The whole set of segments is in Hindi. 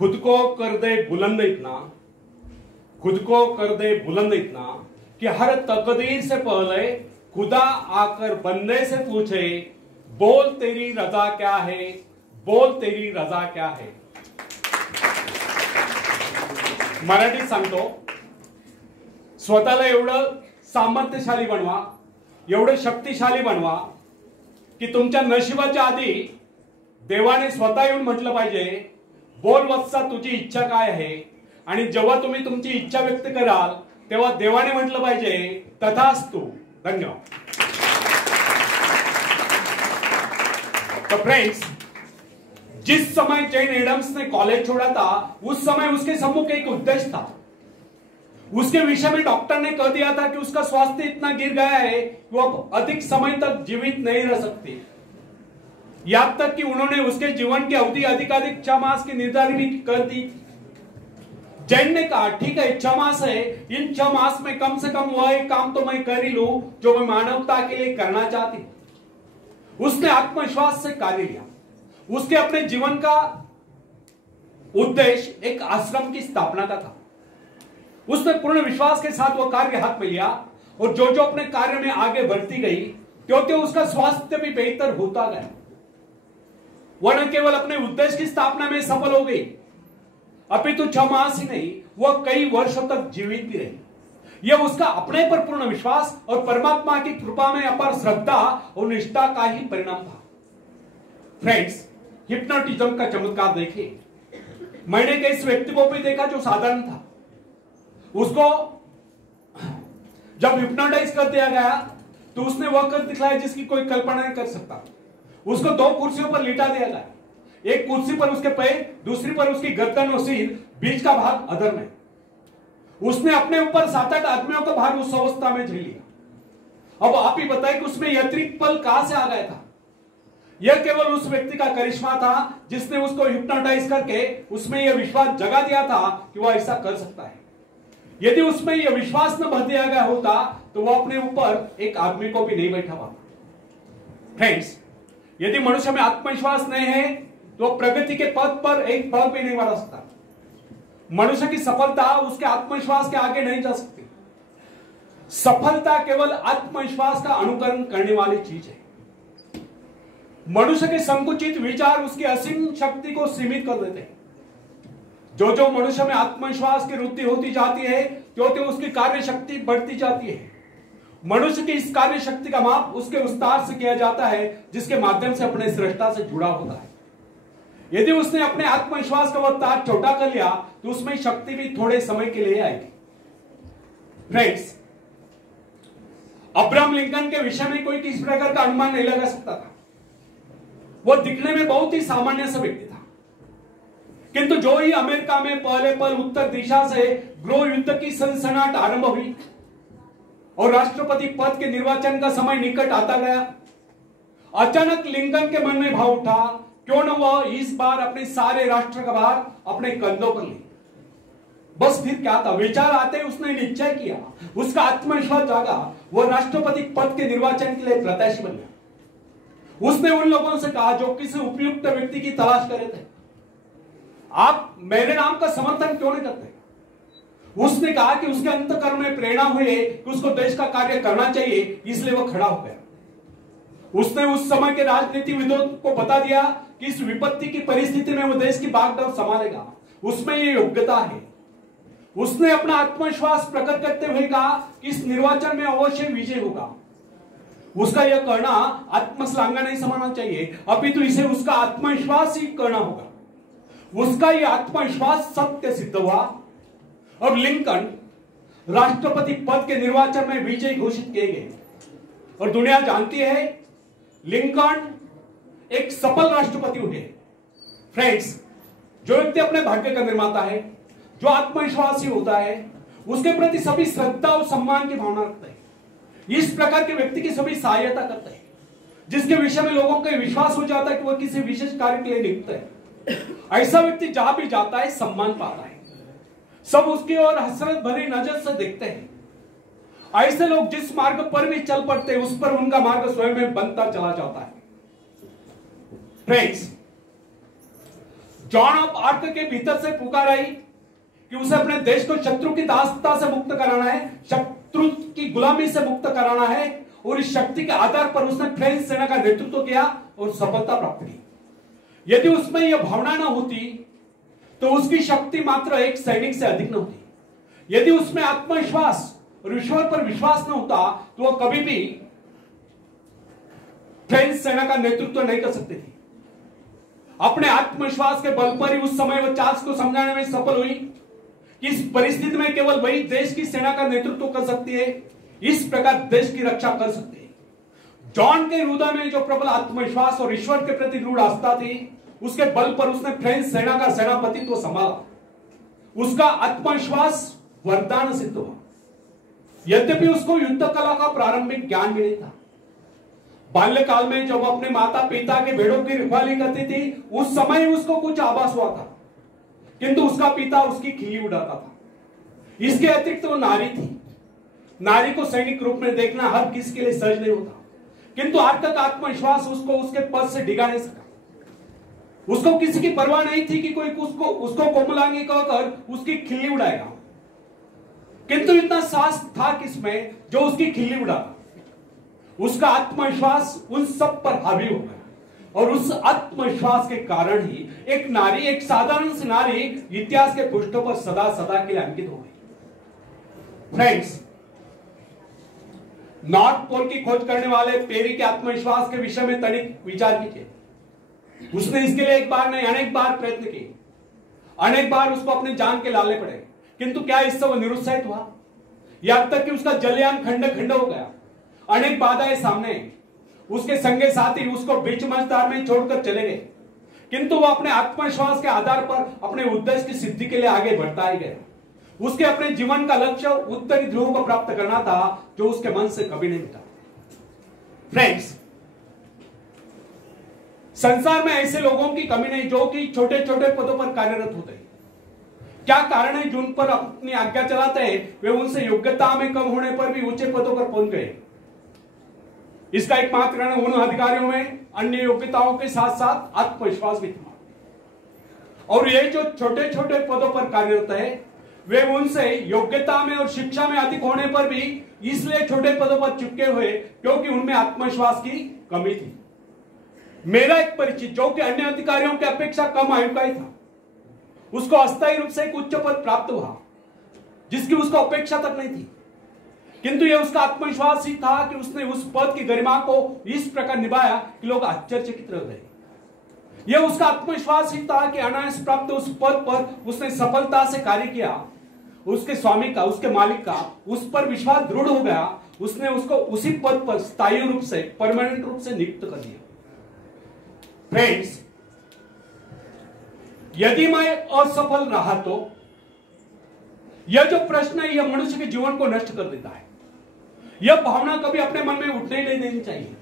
खुद को कर दे बुलंद इतना, खुद को कर दे बुलंद इतना कि हर तकदीर से पहले खुदा आकर बंदे से पूछे, बोल तेरी रजा क्या है, बोल तेरी रजा क्या है। मराठी सांगतो, स्वतःला एवढं सामर्थ्यशाली बनवा, एवढं शक्तिशाली बनवा की तुमच्या नशिबाच्या आधी देवाने स्वतः येऊन म्हटलं पाहिजे, बोल वत्सा तुझी इच्छा काय आहे। आणि जेव्हा तुम्ही तुमची इच्छा व्यक्त कराल तेव्हा देवाने म्हटलं पाहिजे, तथास्तु। धन्यवाद। तो फ्रेंड्स, जिस समय जेन एडम्स ने कॉलेज छोड़ा था उस समय उसके सम्मुख एक उद्देश्य था। उसके विषय में डॉक्टर ने कह दिया था कि उसका स्वास्थ्य इतना गिर गया है कि वो अब अधिक समय तक जीवित नहीं रह सकती। यहां तक कि उन्होंने उसके जीवन की अवधि अधिकाधिक 6 मास की निर्धारित भी कर दी। जैन ने कहा, ठीक है 6 मास है, इन 6 मास में कम से कम वह एक काम तो मैं कर ही लूं जो मैं मानवता के लिए करना चाहती। उसने आत्मविश्वास से कार्य लिया। उसके अपने जीवन का उद्देश्य एक आश्रम की स्थापना का था। उसने पूर्ण विश्वास के साथ वह कार्य हाथ में लिया और जो जो अपने कार्य में आगे बढ़ती गई त्यों त्यों उसका स्वास्थ्य भी बेहतर होता गया। वह न केवल अपने उद्देश्य की स्थापना में सफल हो गई, अपितु 6 मास ही नहीं, वह कई वर्षों तक जीवित भी रही। यह उसका अपने पर पूर्ण विश्वास और परमात्मा की कृपा में अपार श्रद्धा और निष्ठा का ही परिणाम था। फ्रेंड्स, हिप्नोटिज्म का चमत्कार देखिए। मैंने इस व्यक्ति को भी देखा जो साधारण था। उसको जब हिप्नोटाइज कर दिया गया तो उसने वह कर दिखलाया जिसकी कोई कल्पना नहीं कर सकता। उसको 2 कुर्सियों पर लिटा दिया गया, एक कुर्सी पर उसके पैर, दूसरी पर उसकी गर्दन और सिर, बीच का भाग अधर में। उसने अपने ऊपर 7-8 आदमियों का भार उस अवस्था में झेल लिया। अब आप ही बताएं कि उसमें यह अतिरिक्त बल कहां से आ गया था। यह केवल उस व्यक्ति का करिश्मा था जिसने उसको हिप्नोटाइज करके उसमें यह विश्वास जगा दिया था कि वह ऐसा कर सकता है। यदि उसमें यह विश्वास न भर दिया गया होता तो वह अपने ऊपर एक आदमी को भी नहीं बैठा पाता। फ्रेंड्स, यदि मनुष्य में आत्मविश्वास नहीं है तो प्रगति के पथ पर एक पग भी नहीं बढ़ा सकता। मनुष्य की सफलता उसके आत्मविश्वास के आगे नहीं जा सकती। सफलता केवल आत्मविश्वास का अनुकरण करने वाली चीज है। मनुष्य के संकुचित विचार उसकी असीम शक्ति को सीमित कर देते हैं। जो जो मनुष्य में आत्मविश्वास की वृद्धि होती जाती है त्यों त्यों उसकी कार्य शक्ति बढ़ती जाती है। मनुष्य की इस कार्य शक्ति का माप उसके विस्तार से किया जाता है जिसके माध्यम से अपने सृष्टा से जुड़ा होता है। यदि उसने अपने आत्मविश्वास का तार छोटा कर लिया तो उसमें शक्ति भी थोड़े समय के लिए आएगी। फ्रेंड्स, अब्राहम लिंकन के विषय में कोई किसी प्रकार का अनुमान नहीं लगा सकता था। वह दिखने में बहुत ही सामान्य सा व्यक्ति था, किंतु जो ही अमेरिका में पहले पल उत्तर दिशा से गृह युद्ध की सनसनाहट आरंभ हुई और राष्ट्रपति पद के निर्वाचन का समय निकट आता गया, अचानक लिंकन के मन में भाव उठा, क्यों न वह इस बार अपने सारे राष्ट्र का भार अपने कंधों पर ले। बस फिर क्या था, विचार आते ही उसने निश्चय किया, उसका आत्मविश्वास जागा, वह राष्ट्रपति पद के निर्वाचन के लिए प्रत्याशी बन गया। उसने उन लोगों से कहा जो किसी उपयुक्त व्यक्ति की तलाश कर रहे थे, आप मेरे नाम का समर्थन क्यों नहीं करते। उसने कहा कि उसके अंतःकरण में प्रेरणा हुई कि उसको देश का कार्य करना चाहिए, इसलिए वह खड़ा हो गया। उसने उस समय के राजनीतिविदों को बता दिया कि इस विपत्ति की परिस्थिति में वह देश की बागडोर संभालेगा, उसमें यह योग्यता है। उसने अपना आत्मविश्वास प्रकट करते हुए कहा कि इस निर्वाचन में अवश्य विजय होगा। उसका यह कहना आत्मश्लाघा नहीं समझना चाहिए, अपितु इसे उसका आत्मविश्वास ही करना होगा। उसका यह आत्मविश्वास सत्य सिद्ध हुआ और लिंकन राष्ट्रपति पद के निर्वाचन में विजयी घोषित किए गए। और दुनिया जानती है लिंकन एक सफल राष्ट्रपति हुए। फ्रेंड्स, जो व्यक्ति अपने भाग्य का निर्माता है, जो आत्मविश्वासी होता है, उसके प्रति सभी श्रद्धा और सम्मान की भावना रखते हैं। इस प्रकार के व्यक्ति की सभी सहायता करते हैं, जिसके विषय में लोगों को विश्वास हो जाता है कि वह किसी विशेष कार्य के लिए नियुक्त है। ऐसा व्यक्ति जहां भी जाता है सम्मान पाता है, सब उसकी ओर हसरत भरी नजर से देखते हैं। ऐसे लोग जिस मार्ग पर भी चल पड़ते हैं उस पर उनका मार्ग स्वयं में बनता चला जाता है। फ्रेंड्स, जॉन ऑफ आर्क के भीतर से पुकार आई कि उसे अपने देश को शत्रु की दासता से मुक्त कराना है, शत्रु की गुलामी से मुक्त कराना है, और इस शक्ति के आधार पर उसने फ्रेंच सेना का नेतृत्व किया और सफलता प्राप्त की। यदि उसमें यह भावना न होती तो उसकी शक्ति मात्र एक सैनिक से अधिक न होती। यदि उसमें आत्मविश्वास और ईश्वर पर विश्वास न होता तो वह कभी भी फ्रेंच सेना का नेतृत्व नहीं कर सकती थी। अपने आत्मविश्वास के बल पर ही उस समय वह चार्ल्स को समझाने में सफल हुई कि इस परिस्थिति में केवल वही देश की सेना का नेतृत्व कर सकती है, इस प्रकार देश की रक्षा कर सकती है। जॉन के हृदय में जो प्रबल आत्मविश्वास और ईश्वर के प्रति दृढ़ आस्था थी, उसके बल पर उसने फ्रेंच सेना का सेनापतित्व संभाला। उसका आत्मविश्वास वरदान सिद्ध हुआ। यद्यपि उसको युद्ध कला का प्रारंभिक ज्ञान भी नहीं था। बाल्यकाल में जब अपने माता पिता के भेड़ों की रखवाली करती थी, उस समय उसको कुछ आभास हुआ था, किंतु उसका पिता उसकी खिल्ली उड़ाता था। इसके अतिरिक्त वो नारी थी। नारी को सैनिक रूप में देखना हर किसी के लिए सहज नहीं होता, किंतु आर्क का आत्मविश्वास उसको उसके पद से डिगा नहीं सका। उसको किसी की परवाह नहीं थी कि कोई उसको कोमलांगी कहकर उसकी खिल्ली उड़ाएगा, किंतु इतना साहस था किसमें जो उसकी खिल्ली उड़ाता। उसका आत्मविश्वास उन सब पर हावी हो गया, और उस आत्मविश्वास के कारण ही एक नारी, एक साधारण सी नारी इतिहास के पृष्ठों पर सदा सदा के लिए अंकित हो गई। फ्रेंड्स, नॉर्थ पोल की खोज करने वाले पेरी के आत्मविश्वास के विषय में तनिक विचार कीजिए। उसने इसके लिए एक बार नहीं अनेक बार प्रयत्न किए, अनेक बार उसको अपनी जान के लाले पड़े, किंतु क्या इससे वो निरुत्साहित हुआ? यहां तक कि उसका जलयान खंड खंड हो गया। अनेक बाधाएं सामने, उसके संगे साथी उसको बीच मंचदार में छोड़कर चले गए, किंतु वो अपने आत्मविश्वास के आधार पर अपने उद्देश्य की सिद्धि के लिए आगे बढ़ता ही गया। उसके अपने जीवन का लक्ष्य उत्तरी ध्रुव को प्राप्त करना था, जो उसके मन से कभी नहीं मिटा। फ्रेंड्स, संसार में ऐसे लोगों की कमी नहीं जो कि छोटे छोटे पदों पर कार्यरत होते हैं। क्या कारण है जिन पर अपनी आज्ञा चलाते हैं वे उनसे योग्यता में कम होने पर भी ऊंचे पदों पर पहुंच गए? इसका एकमात्र कारण उन अधिकारियों में अन्य योग्यताओं के साथ साथ आत्मविश्वास भी था। और ये जो छोटे छोटे पदों पर कार्यरत है वे उनसे योग्यता में और शिक्षा में अधिक होने पर भी इसलिए छोटे पदों पर चिपके हुए क्योंकि उनमें आत्मविश्वास की कमी थी। मेरा एक परिचित जो कि अन्य अधिकारियों की अपेक्षा कम आयु का ही था, उसको अस्थायी रूप से एक उच्च पद प्राप्त हुआ जिसकी उसको अपेक्षा तक नहीं थी, किंतु यह उसका आत्मविश्वास ही था कि उसने उस पद की गरिमा को इस प्रकार निभाया कि लोग आश्चर्यचकित रह गए। यह उसका आत्मविश्वास ही था कि अनायास प्राप्त उस पद पर उसने सफलता से कार्य किया। उसके स्वामी का, उसके मालिक का उस पर विश्वास दृढ़ हो गया। उसने उसको उसी पद पर स्थायी रूप से, परमानेंट रूप से नियुक्त कर दिया। फ्रेंड्स, यदि मैं असफल रहा तो यह जो प्रश्न है यह मनुष्य के जीवन को नष्ट कर देता है। यह भावना कभी अपने मन में उठने नहीं देनी चाहिए।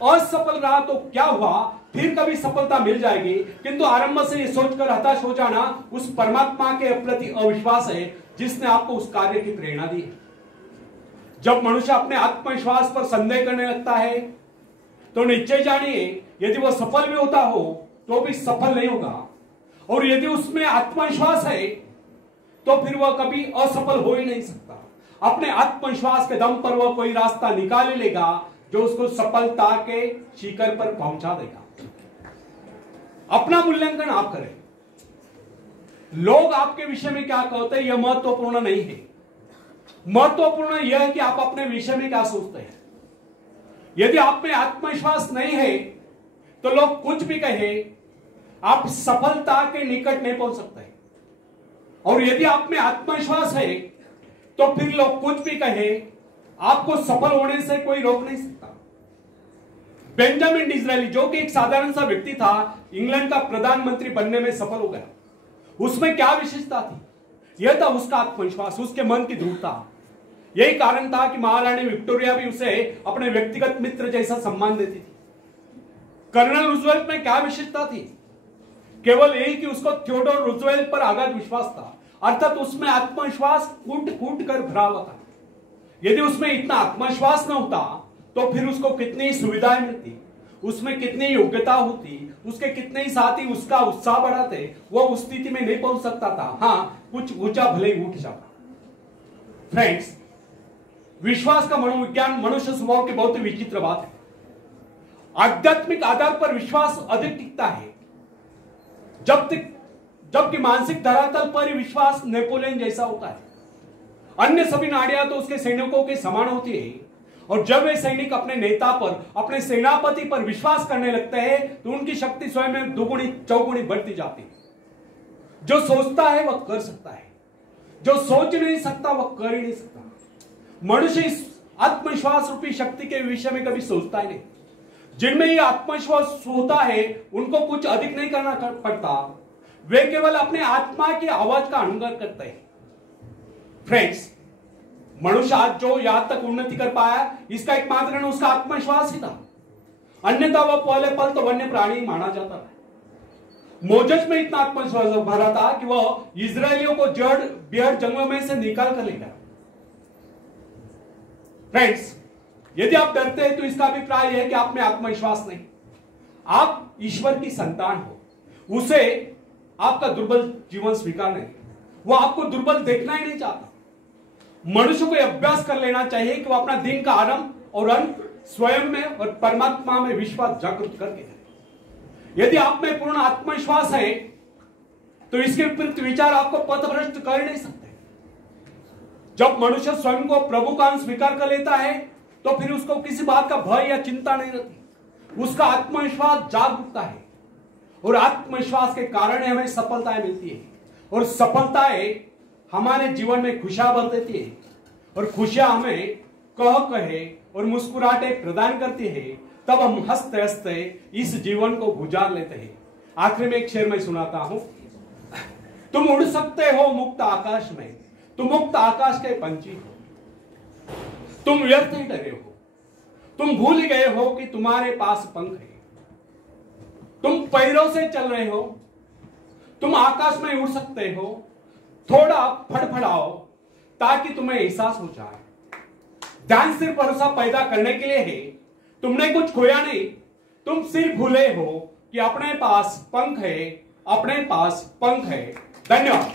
असफल रहा तो क्या हुआ, फिर कभी सफलता मिल जाएगी, किंतु आरंभ से यह सोचकर हताश हो जाना उस परमात्मा के प्रति अविश्वास है जिसने आपको उस कार्य की प्रेरणा दी है। जब मनुष्य अपने आत्मविश्वास पर संदेह करने लगता है तो निश्चय जानिए यदि वह सफल भी होता हो तो भी सफल नहीं होगा, और यदि उसमें आत्मविश्वास है तो फिर वह कभी असफल हो ही नहीं सकता। अपने आत्मविश्वास के दम पर वह कोई रास्ता निकाल ही लेगा जो उसको सफलता के शिखर पर पहुंचा देगा। अपना मूल्यांकन आप करें। लोग आपके विषय में क्या कहते हैं यह महत्वपूर्ण नहीं है। महत्वपूर्ण यह है कि आप अपने विषय में क्या सोचते हैं। यदि आप में आत्मविश्वास नहीं है तो लोग कुछ भी कहे, आप सफलता के निकट नहीं पहुंच सकते। और यदि आप में आत्मविश्वास है तो फिर लोग कुछ भी कहे, आपको सफल होने से कोई रोक नहीं सकता। बेंजामिन डिज़रायली जो कि एक साधारण सा व्यक्ति था, इंग्लैंड का प्रधानमंत्री बनने में सफल हो गया। उसमें क्या विशेषता थी? यह था उसका आत्मविश्वास, उसके मन की दृढ़ता। यही कारण था कि महारानी विक्टोरिया भी उसे अपने व्यक्तिगत मित्र जैसा सम्मान देती थी। कर्नल रूजवेल्ट में क्या विशेषता थी? केवल यही कि उसको थियोडोर रूजवेल्ट पर अगाध विश्वास था, अर्थात उसमें आत्मविश्वास कूट कूट कर भरा हुआ था। यदि उसमें इतना आत्मविश्वास न होता तो फिर उसको कितनी सुविधाएं मिलती, उसमें कितनी योग्यता होती, उसके कितने ही साथी उसका उत्साह बढ़ाते, वो उस स्थिति में नहीं पहुंच सकता था। हाँ, कुछ ऊंचा भले ही उठ जाता। फ्रेंड्स, विश्वास का मनोविज्ञान मनुष्य स्वभाव की बहुत ही विचित्र बात है। आध्यात्मिक आधार पर विश्वास अधिक टिकता है, जबकि मानसिक धरातल पर ही विश्वास नेपोलियन जैसा होता है। अन्य सभी नाड़ियां तो उसके सैनिकों के समान होती है, और जब वे सैनिक अपने नेता पर, अपने सेनापति पर विश्वास करने लगते हैं तो उनकी शक्ति स्वयं में दुगुनी चौगुनी बढ़ती जाती है। जो सोचता है वह कर सकता है, जो सोच नहीं सकता वह कर ही नहीं सकता। मनुष्य इस आत्मविश्वास रूपी शक्ति के विषय में कभी सोचता ही नहीं। जिनमें ये आत्मविश्वास होता है उनको कुछ अधिक नहीं करना पड़ता, वे केवल अपने आत्मा की आवाज का अनुकरण करते हैं। फ्रेंड्स, मनुष्य आज जो यहां तक उन्नति कर पाया, इसका एकमात्र कारण उसका आत्मविश्वास ही था। अन्यथा वह पहले पल तो वन्य प्राणी माना जाता था। मोजेस में इतना आत्मविश्वास भरा था कि वह इजरायलियों को जड़ बेहद जंगलों में से निकाल कर ले गया। फ्रेंड्स, यदि आप डरते हैं तो इसका अभिप्राय है कि आप में आत्मविश्वास नहीं। आप ईश्वर की संतान हो, उसे आपका दुर्बल जीवन स्वीकार नहीं, वो आपको दुर्बल देखना ही नहीं चाहता। मनुष्य को अभ्यास कर लेना चाहिए कि वह अपना दिन का आरंभ और अंत स्वयं में और परमात्मा में विश्वास जागृत करके है। यदि आप में पूर्ण आत्मविश्वास है तो इसके विपरीत विचार आपको पथभ्रष्ट कर नहीं सकते। जब मनुष्य स्वयं को प्रभु का अंश स्वीकार कर लेता है तो फिर उसको किसी बात का भय या चिंता नहीं रहती। उसका आत्मविश्वास जाग उठता है, और आत्मविश्वास के कारण हमें सफलताएं मिलती है, और सफलताएं हमारे जीवन में खुशियां भर देती है, और खुशियां हमें कहे और मुस्कुराहटे प्रदान करती है। तब हम हंसते हंसते इस जीवन को गुजार लेते हैं। आखिर में एक शेर मैं सुनाता हूं। तुम उड़ सकते हो मुक्त आकाश में, तुम मुक्त आकाश के पंछी हो। तुम व्यर्थ ही डरे हो, तुम भूल गए हो कि तुम्हारे पास पंख है। तुम पैरों से चल रहे हो, तुम आकाश में उड़ सकते हो। थोड़ा फड़फड़ाओ ताकि तुम्हें एहसास हो जाए। ध्यान सिर्फ भरोसा पैदा करने के लिए है। तुमने कुछ खोया नहीं, तुम सिर्फ भूले हो कि अपने पास पंख है, अपने पास पंख है। धन्यवाद।